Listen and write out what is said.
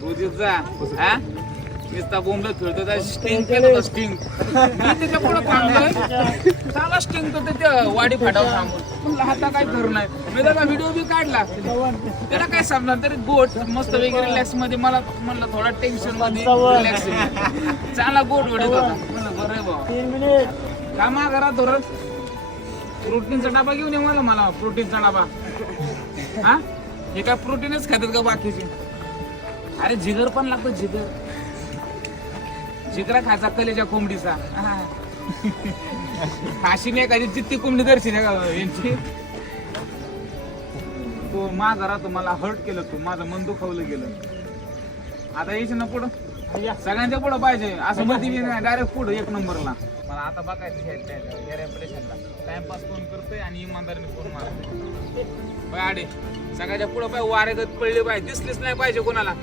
रोजीत जा हा नुसता बोंबला फिरतो त्या स्टिंग केलं होतं स्टिंग मी त्याच्या पुढे थांबलोय चाला स्टिंग तर त्या वाडी फाटावर थांबून म्हणलं आता काय करू नाही मी त्याचा व्हिडिओ बी काढला त्याला काय समजणार तरी गोट मस्त वेगळी रिलॅक्स मध्ये मला म्हणलं थोडा टेन्शन मध्ये रिलॅक्स चांगला गोट ओढत होता म्हणलं बरं भाऊ कामा घरात धरत प्रोटीनचा डबा घेऊन ये मला प्रोटीनचा डबा हा हे काय प्रोटीनच खातात का बाकीचे अरे जिगर पण लागतो जिगरा खायचा कलेच्या कोंबडीचा खाशीने एखादी जित्ती कोंबडी दर्शन यांची तो माझा राहतो मला हर्ट केलं तू माझं मन दुखावलं गेलं आता यायचं ना पुढं सगळ्यांच्या पुढं पाहिजे असं मध्ये डायरेक्ट पुढं एक नंबरला मला आता बघायचं टाइमपास कोण करतोय आणि इमानदारीने कोण मारतोय आडे सगळ्याच्या पुढं पाहिजे वारे पडले पाहिजे दिसलेच नाही पाहिजे कोणाला